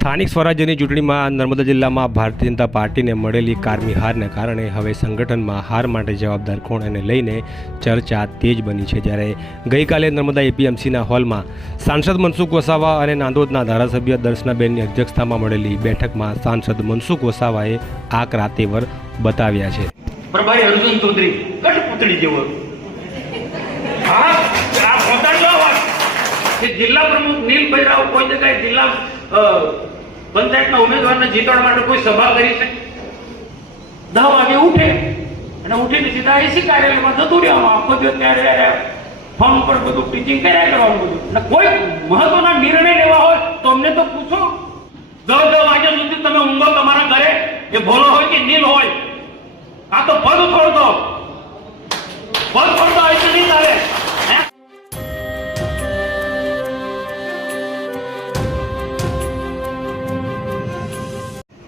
સ્થાનિક સ્વરાજ્યની ચૂંટણીમાં નર્મદા જિલ્લામાં ભારતીય જનતા પાર્ટીને મળેલી કારમી હારને કારણે હવે સંગઠનમાં હાર માટે જવાબદાર કોણ એને લઈને ચર્ચા તેજ બની છે। ત્યારે ગઈકાલે નર્મદા એપીએમસીના હોલમાં સાંસદ મનસુખ વસાવા અને નાંદોદના ધારાસભ્ય દર્શનાબેનની અધ્યક્ષતામાં મળેલી બેઠકમાં સાંસદ મનસુખ વસાવાએ આકરા તેવર બતાવ્યા છે। પ્રભારી અર્જુન ચૌધરી કઠપુતળી જેવો હા આ પોતાનો વાત કે જિલ્લા પ્રમુખ નીલભાઈ રાવ કોઈ જગ્યાએ જિલ્લા પંચાયતના ઉમેદવારને જીતવા માટે કોઈ સભા કરી છે? 10 વાગે ઉઠે અને ઉઠીને સીધા એસી કાર્યાલયમાં જતું રહેવાનું, આખો દિવસ ત્યારે ફોન પર બધું ટીચિંગ કર્યા કરવાનું બધું, અને કોઈ મહત્વના નિર્ણય લેવા હોય તો અમને તો પૂછો। 10 વાગ્યા સુધી તમે ઊંઘો તમારા ઘરે, એ ભોલો હોય કે નીલ હોય, આ તો પગ છોડતો હોય તો નહીં ચાલે।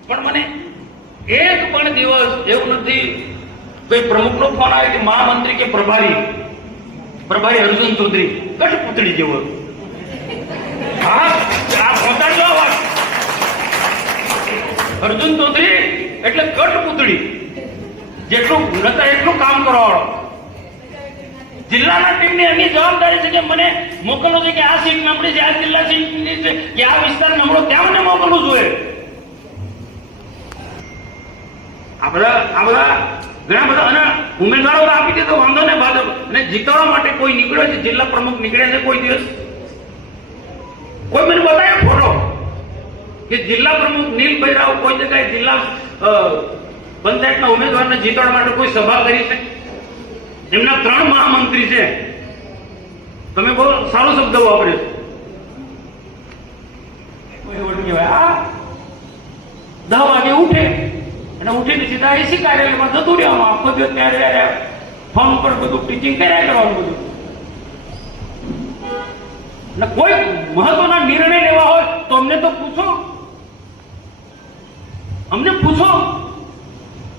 પણ મને એક પણ દિવસ એવું નથી કોઈ પ્રમુખનો ફોન આવ્યો કે મહામંત્રી કે પ્રભારી અર્જુન ચૌધરી કઠપુતળી જેવો હા આ પોતાનો વાત અર્જુન ચૌધરી એટલે કઠપુતળી જેટલું નતા એટલું કામ કરવાવાળો। જિલ્લાના ટીમની એની જવાબદારી છે કે મને મોકલવું છે કે આ સીટ નમળી છે, આ જિલ્લા સીટની છે કે આ વિસ્તાર નમળો, ત્યાં મને મોકલવું જોઈએ। આ બધા ઘણા બધા અને ઉમેદવારો આપી દે તો વાંધો ને ભાજપ અને જીતવા માટે કોઈ નીકળ્યો છે, જિલ્લા પ્રમુખ નીકળે છે કોઈ દિવસ? કોઈ મને બતાવે ફોટો કે જિલ્લા પ્રમુખ નીલભાઈ રાવ કોઈ જગ્યાએ જિલ્લા પંચાયતના ઉમેદવારને જીતવા માટે કોઈ સભા કરી છે? એમના 3 મહામંત્રી છે, તમે બહુ સારો શબ્દ વાપર્યો છે। 10 વાગે ઉઠે અને ઉઠીને સીધા એસી કાર્યાલયમાં જતું રહેવાનું, આખો દિવસ ત્યારે ફોન પર બધું ટીચિંગ કર્યા કરવાનું બધું, અને કોઈ મહત્વના નિર્ણય લેવા હોય તો અમને તો પૂછો।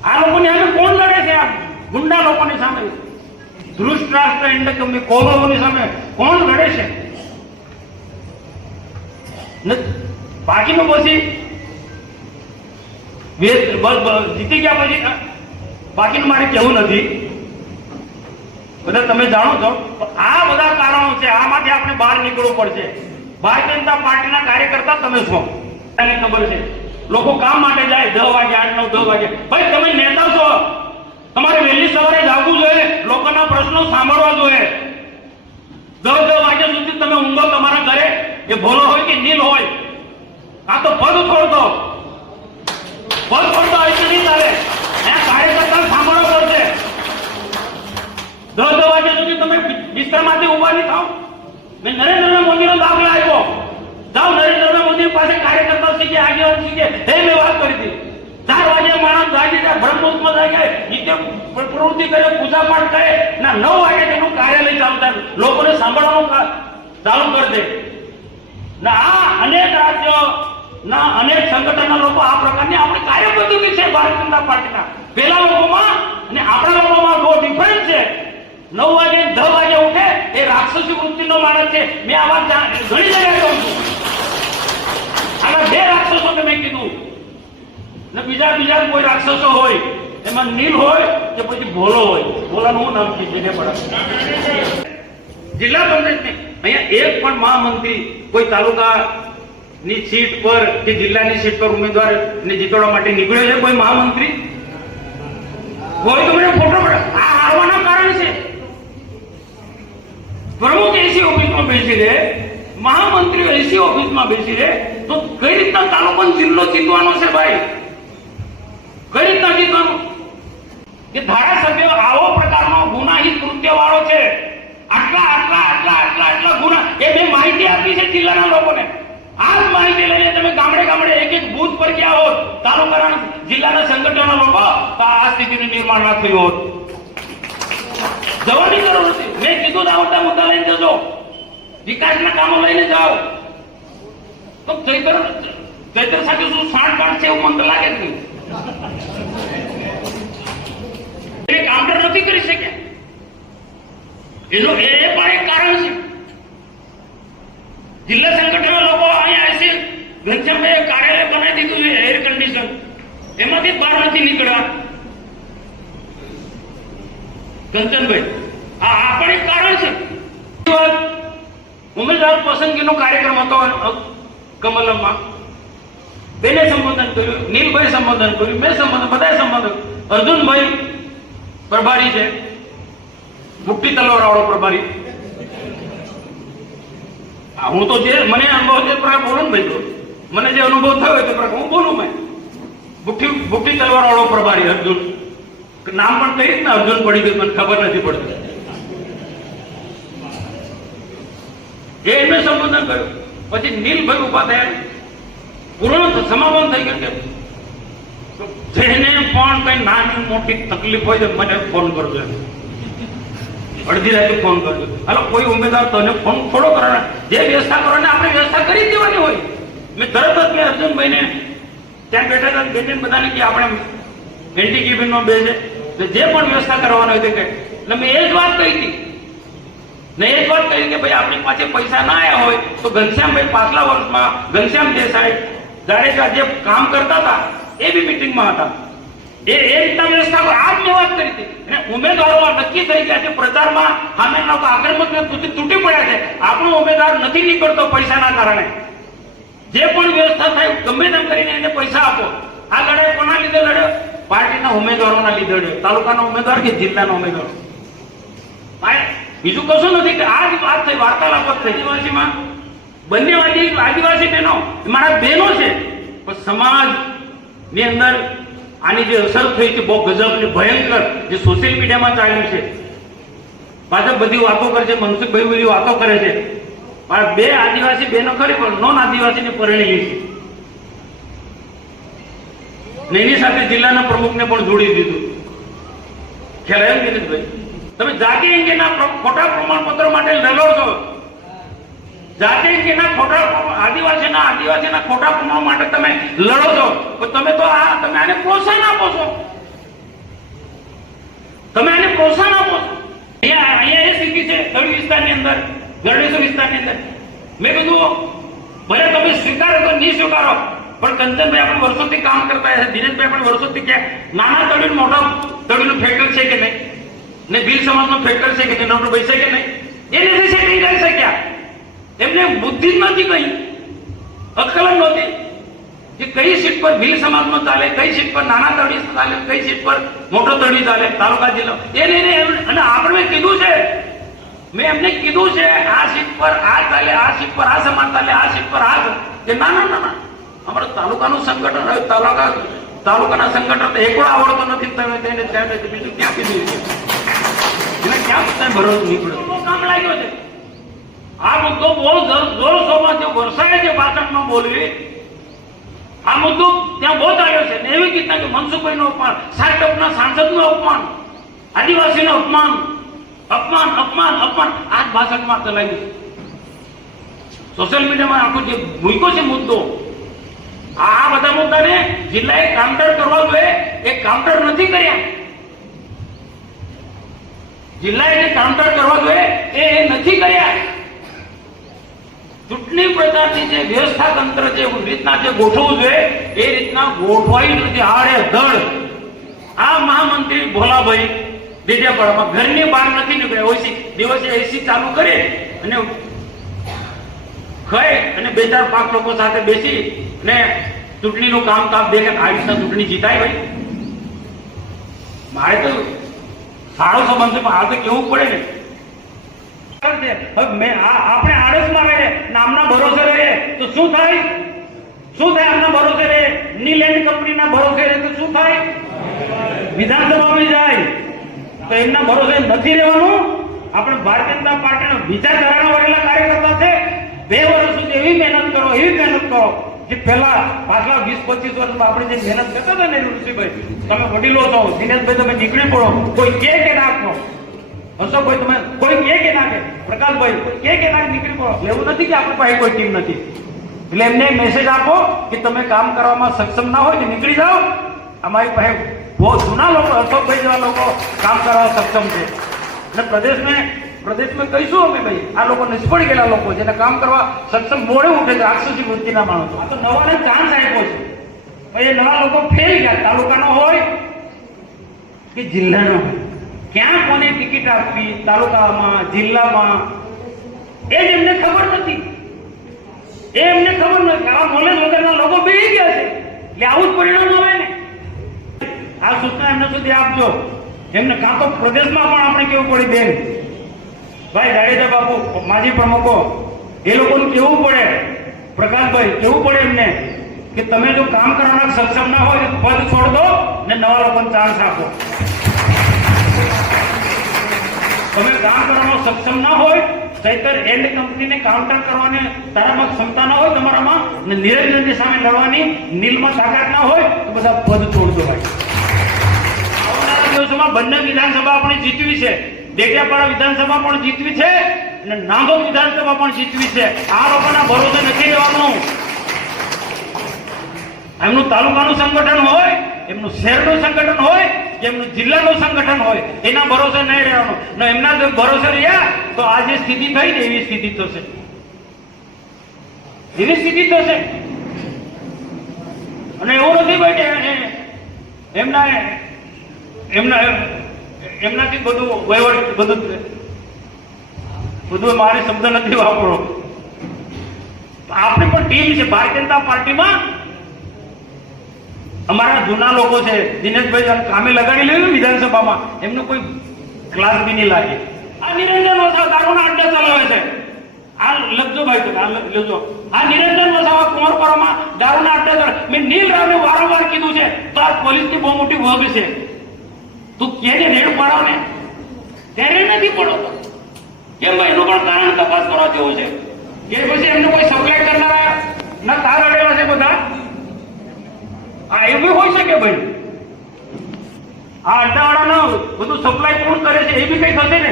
આ લોકોની સામે કોણ લડે છે? આ ગુંડા લોકોની સામે, ધૃષ્ટ રાષ્ટ્ર ઇન્ડકમની કૌરવોની સામે કોણ લડે છે? બાકીનું પછી જીતી ગયા પછી બાકીનું મારે કહેવું નથી, બધા તમે જાણો છો। આ બધા કારણો છે, આમાંથી આપણે બહાર નીકળવું પડશે। ભારતીય જનતા પાર્ટીના કાર્યકર્તા તમે છો, એને ખબર છે। લોકો કામ માટે જાય 10 વાગે 8, 9, 10 વાગે, ભાઈ તમે નેતા છો, તમારે વહેલી સવારે જાગવું જોઈએ, લોકોના પ્રશ્નો સાંભળવા જોઈએ। 10 વાગ્યા સુધી તમે ઊંઘો તમારા ઘરે, એ ભોલો હોય કે નીલ હોય, આ તો પગ છોડતો હોય તો નહીં ચાલે। કાર્યકર્તા સાંભળવો પડશે। 10 વાગ્યા સુધી તમે બિસ્તરમાંથી ઉભા નહીં થાવ। મેં નરેન્દ્ર મોદીનો દાખલો આપ્યો, જાઓ નરેન્દ્ર મોદી પાસે કાર્યકર્તા શીખે, આગેવાન શીખે, એ મેં વાત કરી હતી। 4 વાગ્યા માણસ જાગી જાય, બ્રહ્મોત્સવ જાય, નિત્ય પ્રવૃત્તિ કરે, પૂજા પાઠ કરે, ના 9 વાગે તેનું કાર્યાલય ચાલુ થાય, લોકોને સાંભળવાનું ચાલુ કરી દે। ના આ અનેક રાજ્યો ના અનેક સંગઠનના લોકો આ પ્રકારની આપણી કાર્યપદ્ધતિ છે ભારતીય જનતા પાર્ટીના। પેલા લોકોમાં અને આપણા લોકોમાં બહુ ડિફરન્સ છે। 9 વાગે 10 વાગે ઉઠે એ રાક્ષસી વૃત્તિનો માણસ છે। મેં આ વાત ઘણી જગ્યાએ કહું છું। આના 2 રાક્ષસો કે મેં કીધું ને બીજા કોઈ રાક્ષસો હોય, એમાં નીલ હોય કે પછી ભોલો હોય। ભોલાનું હું નામ કીધું પડે જિલ્લા પંચાયતની અહીંયા એક પણ મહામંત્રી કોઈ તાલુકા ની સીટ પર કે જિલ્લાની સીટ પર ઉમેદવાર ને જીતવા માટે નીકળ્યો છે કોઈ મહામંત્રી? કોઈ તો મને ફોટો પડે। આ હારવાના કારણ છે। પ્રમુખ એસી ઓફિસમાં બેસી રહે, મહામંત્રીઓ એસી ઓફિસમાં બેસી રહે, તો કઈ રીતના તાલુકો જિલ્લો જીતવાનો છે ભાઈ? કઈ રીતના જીતવાનું? કે ધારાસભ્ય આવો પ્રકારનો ગુનાહિત કૃત્ય વાળો છે, આટલા ગુના, એ મેં માહિતી આપી છે જિલ્લાના લોકોને। આ જ માહિતી લઈને તમે ગામડે એક બૂથ પર ગયા હોત, તાલુકાના જિલ્લાના સંગઠનના લોકો, તો આ સ્થિતિનું નિર્માણ ના થયું હોત। જવાની જરૂર નથી। મેં કીધું આવતા મુદ્દા લઈને જજો, વિકાસના કામો લઈને જાઓ। તો ચૈત્ર સાથે શું સાંઠ છે એવું મને લાગે જ નહીં। કાઉન્ટર નથી કરી શક્યા, એનું એ પણ એક કારણ છે। જિલ્લા સંગઠનના લોકો અહીંયા ઘનશ્યામભાઈ કાર્ય બનાવી દીધું છે એર કન્ડિશન, એમાંથી બહાર નથી નીકળ્યા. કંચનભાઈ, આ પણ એક કારણ છે. ઉમેદવાર પસંદગીનો કાર્યક્રમ હતો કમલમમાં, બેને સંબોધન કર્યું, નીલભાઈ સંબોધન કર્યું, મેં સંબોધન, બધાએ સંબોધન. અર્જુનભાઈ પ્રભારી છે, મુક્તિ તલવાર વાળો પ્રભારી. હું તો જે મને અનુભવ છે પ્રકાર બોલું ને ભાઈ, તો મને જે અનુભવ થયો તે પ્રકાર હું બોલું. મેં મુક્તિ તલવાર વાળો પ્રભારી અર્જુન, નામ પણ કઈ રીતના અર્જુન પડી ગયું મને ખબર નથી પડતી. એમને સંબોધન કર્યું. પછી નીલભાઈ ઉભા થયા, પૂર્ણ સમાપન થઈ ગયું કે જેને પણ કઈ નાની મોટી તકલીફ હોય તો મને ફોન કરજો, અડધી રાતે ફોન કરજો. હાલો કોઈ ઉમેદવાર તને ફોન થોડો કરે, જે વ્યવસ્થા કરવાની આપણે વ્યવસ્થા કરી દેવાની હોય. મેં તરત જ મેં અર્જુનભાઈને ત્યાં બેઠા હતા બેઠીને બધાને કે આપણે એન્ટી કેબિનનો બે છે, જે પણ વ્યવસ્થા કરવાનો હોય તે કહે. એટલે મેં એ જ વાત કહી હતી ને, એ જ વાત કહી કે ભાઈ આપણી પાસે પૈસા ના આવ્યા હોય તો ઘનશ્યામભાઈ પાછલા વર્ષમાં ઘનશ્યામ દેસાઈ જાડેજા જે કામ કરતા હતા એ બી મિટિંગમાં હતા. એ રીતના વ્યવસ્થા આજ મેં વાત કરી હતી. અને ઉમેદવારો નક્કી થઈ ગયા છે પ્રચારમાં, સામેના આક્રમક તૂટી પડ્યા છે. આપણો ઉમેદવાર નથી નીકળતો પૈસાના કારણે. જે પણ વ્યવસ્થા થાય ગમે તેમ કરીને એને પૈસા આપો. આ લડાઈ કોના લીધે લડ્યો? પાર્ટીના ઉમેદવારોના લીધે લડ્યો, તાલુકાના ઉમેદવાર કે જિલ્લાના ઉમેદવારો. બીજું કશું નથી કે આ જ વાત થઈ, વાર્તાલાપ થઈ. આદિવાસીમાં બંને આદિવાસી બહેનો મારા બહેનો છે, પણ સમાજ ની અંદર આની જે અસર થઈ છે બહુ ગજબની ભયંકર, જે સોશિયલ મીડિયામાં ચાલ્યું છે. પાછળ બધી વાતો કરે છે, મનસુખભાઈ બધી વાતો કરે છે, પણ બે આદિવાસી બહેનો ખરી પણ નોન આદિવાસીને પરણેલી છે. એની સાથે જિલ્લાના પ્રમુખને પણ જોડી દીધું. ખ્યાલ આવ્યો દિનેશભાઈ? તમે જાતિ અંગેના ખોટા પ્રમાણપત્રો માટે લડો છો, જાતિ અંગેના ખોટા આદિવાસીના ખોટા પ્રમાણ માટે તમે લડો છો, પણ તમે તો તમે આને પ્રોત્સાહન આપો છો. તમે આને પ્રોત્સાહન આપો છો. અહીંયા એ સ્થિતિ છે તળી વિસ્તારની અંદર, ગરડેશ્વર વિસ્તારની અંદર. મેં કીધું ભલે તમે સ્વીકારો તો નહીં સ્વીકારો, પણ કંચનભાઈ આપણે વર્ષોથી કામ કરતા છે, દિનેશભાઈ આપણે વર્ષોથી ક્યાંક નાના તળીનું મોટા તળીનું ફેક્ટર છે કે નહીં, ને ભીલ સમાજનો ફેક્ટર છે કે નહીં, નવરુભાઈ છે કે નહીં, એ નથી છે નહીં કરી શક્યા. એમને બુદ્ધિ જ નથી, કઈ અક્કલ નહોતી કે કઈ સીટ પર ભીલ સમાજનો ચાલે, કઈ સીટ પર નાના તળી ચાલે, કઈ સીટ પર મોટો તળી ચાલે, તાલુકા જિલ્લો. એ નહીં. અને આપણે કીધું છે, મેં એમને કીધું છે આ સીટ પર આ ચાલે, આ સીટ પર આ સમાજ ચાલે, આ સીટ પર આ કે ના. અમારું તાલુકાનું સંગઠન હોય, તાલુકાના સંગઠન એકડો આવડતો નથી, તમે તેને ત્યાં બીજું ક્યાં કીધું છે? એને ક્યાં તમે ભરોસો નીકળ્યો કામ લાગ્યો છે. આ મુદ્દો બહુ જોરશોરમાં જે વરસાય છે ભાષણમાં બોલવી, આ મુદ્દો ત્યાં બહુ ચાલ્યો છે. એવી કીધા કે મનસુખભાઈનું અપમાન, સાટપના સાંસદનું અપમાન, આદિવાસીનું અપમાન, આ જ ભાષણમાં ચલાવ્યું છે. સોશિયલ મીડિયામાં આખું જે મૂક્યો છે મુદ્દો, આ બધા મુદ્દાને જિલ્લાએ કાઉન્ટર કરવા જોઈએ, એ કાઉન્ટર નથી કર્યા. જિલ્લાએ જે કાઉન્ટર કરવા જોઈએ એ નથી કર્યા. ચૂંટણી પ્રચારની જે વ્યવસ્થા તંત્ર છે રીતના જે ગોઠવવું જોઈએ એ રીતના ગોઠવાઈ નથી. આડે ધડ આ મહામંત્રી ભોલાભાઈ ડેડિયાપાડામાં ઘરની બહાર નથી નીકળ્યા. દિવસે એસી ચાલુ કરે અને ખાય અને 2-4 5 લોકો સાથે બેસી ને ચૂંટણીનું કામ દેખે. આ રીતના ચૂંટણી જીતાય ભાઈ? મારે તો સારો સંબંધ છે, આ તો કેવું પડે ને. આપણે આળસમાં રહે, નામના ભરોસે રહે તો શું થાય? આમના ભરોસે રહે, નીલેન્ડ કંપનીના ભરોસે રહે તો શું થાય? વિધાનસભામાં જાય તો એમના ભરોસે નથી રહેવાનું. આપણે ભારતીય જનતા પાર્ટીનો વિચારધારાના વળેલા કાર્યકર્તા છે. 2 વર્ષ સુધી એવી મહેનત કરો જે પહેલા પાછલા 20-25 વર્ષમાં આપણે જે મહેનત કરતા હતા ને ઋષિભાઈ, તમે વડીલો છો, દિનેશભાઈ તમે નીકળી પડો, કોઈ કે નાખો, હર્ષભાઈ તમે કોઈ કે નાખે, પ્રકાશભાઈ કે નાખે નીકળી પડો. એવું નથી કે આપણી પાસે કોઈ ટીમ નથી. એટલે એમને મેસેજ આપો કે તમે કામ કરવામાં સક્ષમ ના હોય તો નીકળી જાઓ. અમારી પાસે બહુ જૂના લોકો, હર્ષભાઈ જેવા લોકો કામ કરવા સક્ષમ છે. અને પ્રદેશમાં કહીશું અમે ભાઈ આ લોકો નિષ્ફળ ગયેલા લોકો જેને કામ કરવા સક્ષમ મોડે ઉઠે છે, 800 વૃત્તિના માણસો. આ તો નવાને ચાન્સ આપ્યો છે. એ નવા લોકો ફેરી ગયા, તાલુકાનો હોય કે જિલ્લાનો હોય, ક્યાં કોને ટિકિટ આપવી, તાલુકામાં જિલ્લામાં, એ જ એમને ખબર નથી. એ એમને ખબર નથી. આવા નોલેજ વગરના લોકો બેસી ગયા છે, એટલે આવું જ પરિણામ આવે ને. આ સૂચના એમને સુધી આપજો. એમને કાં તો પ્રદેશમાં પણ આપણે કેવું પડે, બેન ભાઈ જાડેજા બાપુ માજી પ્રમુખો, એ લોકોને કેવું પડે, પ્રકાશભાઈ કેવું પડે એમને કે તમે જો કામ કરવાના સક્ષમ ના હોય તો પદ છોડ દો ને નવા લોકોને ચાન્સ આપો. તમે કામ કરવાનો સક્ષમ ના હોય, ચૈતર એન્ડ કંપનીને કાઉન્ટર કરવાની તારામાં ક્ષમતા ના હોય તમારામાં, ને નિરંજનની સામે લડવાની નીલમાં તાકાત ના હોય તો બધા પદ છોડ દો ભાઈ. આવનારા દિવસોમાં બંને વિધાનસભા આપણે જીતવી છે. ડેડિયાપાડા વિધાનસભા પણ જીતવી છે અને નાંદોદ વિધાનસભા પણ જીતવી છે. આ લોકોના ભરોસે નથી રહેવાનું. એમનું તાલુકાનું સંગઠન હોય, એમનું શહેરનું સંગઠન હોય કે એમનું જિલ્લાનું સંગઠન હોય, એના ભરોસે નહીં રહેવાનું. ને એમના જો ભરોસે રહ્યા તો આ જે સ્થિતિ થઈ ને એવી સ્થિતિ થશે, એવી સ્થિતિ થશે. અને એવું નથી ભાઈ કે એમનાથી બધું વહીવટ બધું મારે શબ્દ નથી વાપરો. આપણી પણ ટીમ છે ભારતીય જનતા પાર્ટીમાં. અમારા જૂના લોકો છે, દિનેશભાઈ કામે લગાડી લેવું વિધાનસભામાં, એમનું કોઈ ક્લાસ બી નહીં લાગે. આ નિરંજન વસાવા દારૂના અડ્ડા ચલાવે છે. આ લખજો ભાઈ, આ લખજો. આ નિરંજન વસાવા કુંવરપરામાં દારૂના અડ્ડા ચલાવે. મેં નીલ રાવને વારંવાર કીધું છે, તો આ પોલીસની બહુ મોટી વગ છે. તું કેને રેડ પાડો ને ત્યારે નથી પડો. કેમ ભાઈ? એનું પણ કારણ તપાસ કરવા જેવું છે કે પછી એમને કોઈ સપ્લાય કરનારા ના તાર અડેલા છે બધા. આ એવું હોઈ શકે ભાઈ. આ અડ્ડાવાળાનો બધું સપ્લાય કોણ કરે છે એ બી કઈ થશે ને.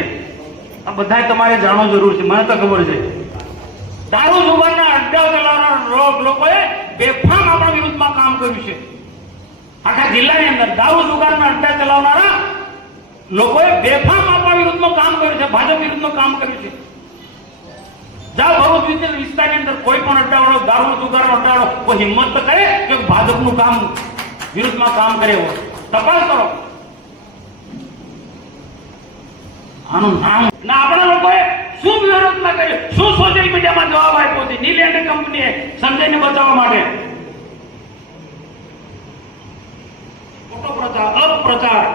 આ બધા તમારે જાણવું જરૂર છે, મને તો ખબર છે. દારૂ જુગારના અડ્ડા ચલાવનારા લોકોએ બેફામ આપણા વિરુદ્ધમાં કામ કર્યું છે. આખા જિલ્લાની અંદર દારૂ જુગારના અડ્ડા ચલાવનારા લોકોએ બેફામ આપણા વિરુદ્ધમાં કામ કર્યું છે, ભાજપ વિરુદ્ધમાં કામ કર્યું છે. જાઓ ભરૂચ વિસ્તારની અંદર કોઈ પણ અડ્ડાવાળો, દારૂ જુગારનો અડ્ડાવાળો કોઈ હિંમત તો કરે કે ભાજપનું કામ વિરુદ્ધમાં કામ કરે હોય, તપાસ કરો. આનું નામ ના આપણા લોકોએ શું વિરોધ ના કર્યો, શું સોશિયલ મીડિયામાં જવાબ આપ્યો છે નીલ એન્ડ કંપનીએ સંજયને બચાવવા માટે. અપપ્રચાર,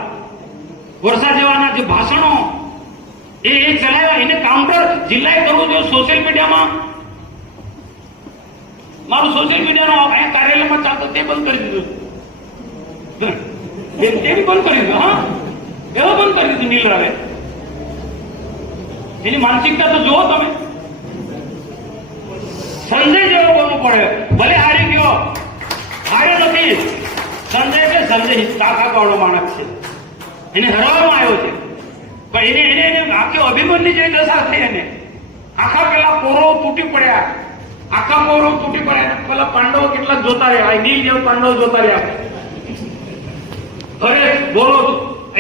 વર્ષા જેવાના જે ભાષણો એ ચલાવ્યા, એને કાઉન્ટર જિલ્લાએ કરવું જોઈએ. સોશિયલ મીડિયામાં મારું સોશિયલ મીડિયાનો અહીંયા કાર્યાલયમાં ચાલતો તે બંધ કરી દીધું, તે બી બંધ કરી દીધું. હા, એવો બંધ કરી દીધું નીલ રાવે. એની માનસિકતા તો જુઓ તમે. સંજય જેવો બોલવું પડે. ભલે હારી ગયો, હાર્યો નથી. સંજય કે સંજય તાકાત વાળો માણસ છે, એને હરાવવામાં આવ્યો છે, પણ એને આખી અભિમન્યુ જેવી દશા થઈ. એને આખા પેલા કોરો તૂટી પડ્યા, આખા કોરો તૂટી પડ્યા. પેલા પાંડવો કેટલાક જોતા રહ્યા, નીલ જેવા પાંડવો જોતા રહ્યા. અરે બોલો,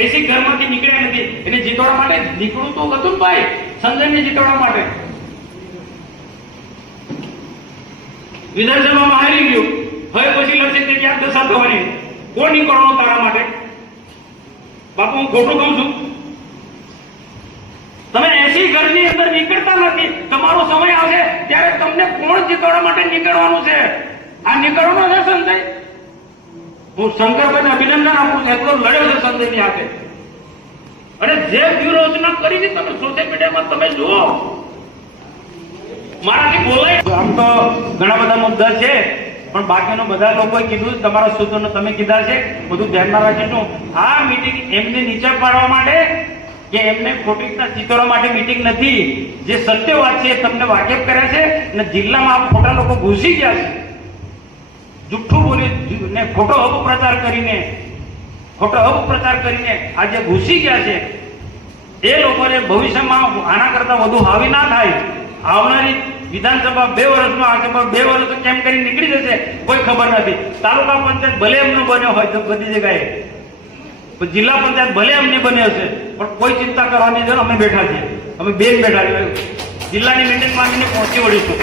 એસી ઘરમાંથી નીકળ્યા નથી. એને જીતવા માટે નીકળવું તો હતું ને ભાઈ, સંજયને જીતવા માટે. વિધાનસભામાં હારી ગયું, હવે પછી લડશે તે ક્યાંક દશા થવાની. કોણ નીકળવાનું તારા માટે? બાપુ હું ખોટું કહું છું? તમે 80 ઘરની અંદર નીકળતા નથી. તમારો સમય આવશે ત્યારે તમને કોણ જીતવા માટે નીકળવાનું છે? આ નીકળવાનો છે સંજય. હું શંકરભાઈને અભિનંદન આપું છું, એટલો લડ્યો છે સંજયની હાથે. અને જે વ્યૂહરચના કરી છે તમે સોશિયલ મીડિયામાં તમે જુઓ, મારાથી બોલાય. આમ તો ઘણા બધા મુદ્દા છે, પણ બાકીનો બધા લોકોએ કીધું, તમારા સૂત્રોને તમે કીધા છે, બધું ધ્યાનમાં રાખીશું. આ મીટિંગ એમને નીચે પાડવા માટે કે એમને ખોટી રીતના ચિતરવા માટે મીટિંગ નથી. જે સત્ય વાત છે એ તમને વાકેફ કર્યા છે, અને જિલ્લામાં આ ખોટા લોકો ઘૂસી ગયા છે. જુઠ્ઠું બોલી ને ખોટો અપપ્રચાર કરીને આજે ઘૂસી ગયા છે. એ લોકોને ભવિષ્યમાં આના કરતા વધુ હાવી ના થાય. આવનારી વિધાનસભા 2 વર્ષમાં આ 2 વર્ષ કેમ કરી નીકળી જશે કોઈ ખબર નથી. તાલુકા પંચાયત ભલે એમનો બન્યો હોય તો બધી જગ્યાએ, જિલ્લા પંચાયત ભલે એમની બને હશે, પણ કોઈ ચિંતા કરવાની જરૂર. અમે બેઠા છીએ, અમે બેન બેઠા છીએ. જિલ્લાની મીટિંગમાં આવીને પહોંચી વળીશું.